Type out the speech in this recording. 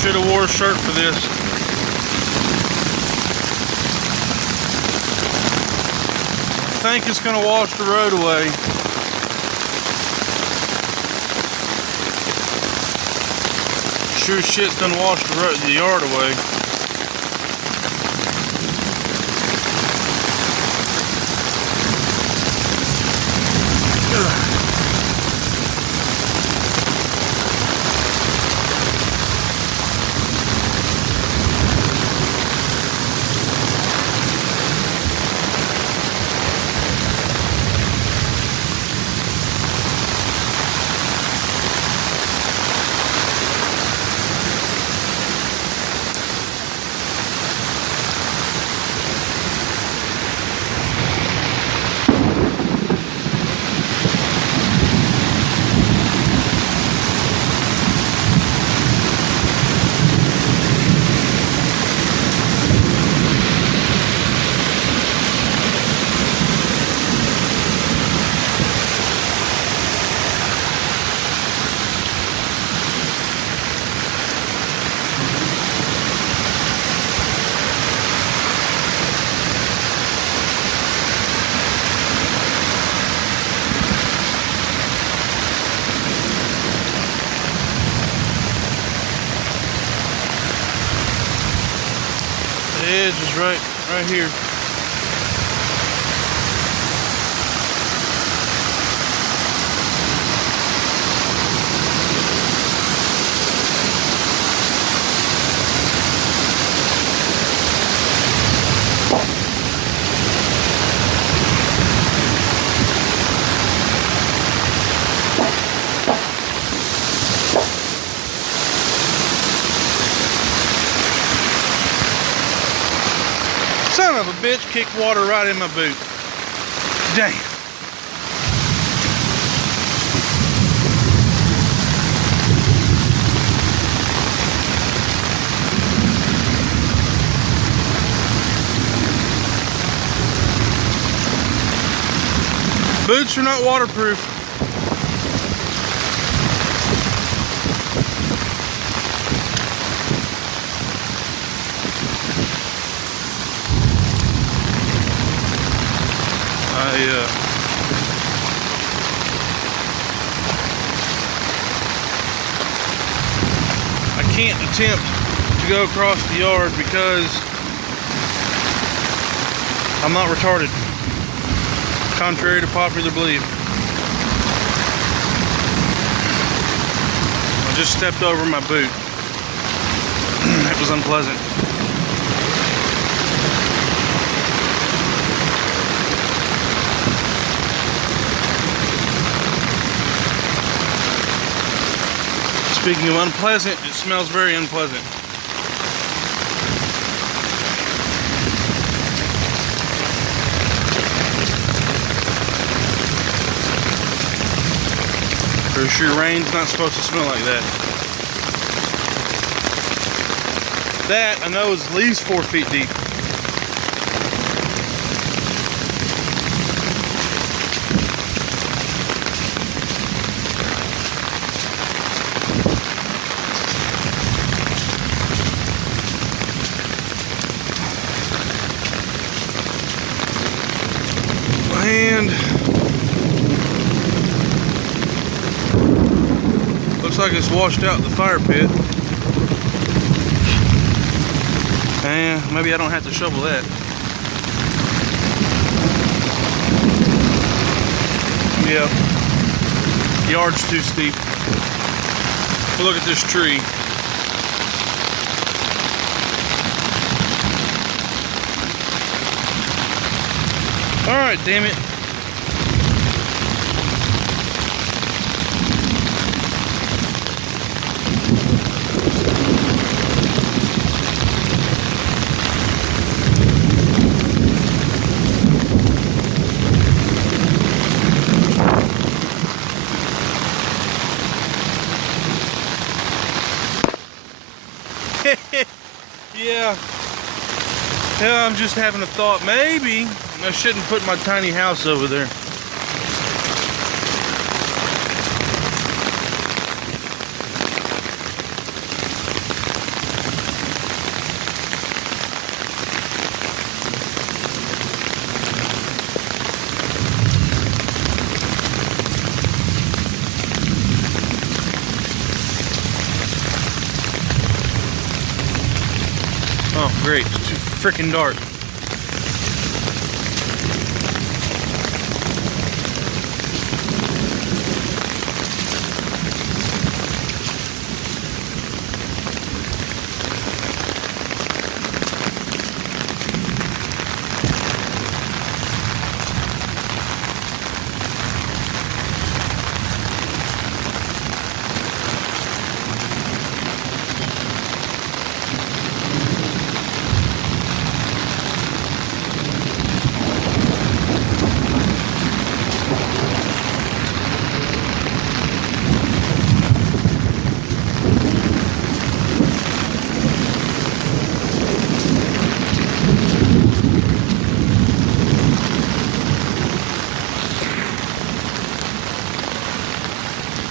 Should have wore a shirt for this. I think it's gonna wash the road away. Sure as shit's gonna wash the yard away. The edge is right here. Son of a bitch kicked water right in my boot. Damn. Boots are not waterproof. I can't attempt to go across the yard because I'm not retarded, contrary to popular belief. I just stepped over my boot. It was unpleasant. Speaking of unpleasant, it smells very unpleasant. For sure, rain's not supposed to smell like that. That, I know, is at least 4 feet deep. And looks like it's washed out the fire pit. And maybe I don't have to shovel that. Yeah, yard's too steep. But look at this tree. All right, damn it. Yeah, I'm just having a thought. Maybe I shouldn't put my tiny house over there. Oh, great. It's too freaking dark.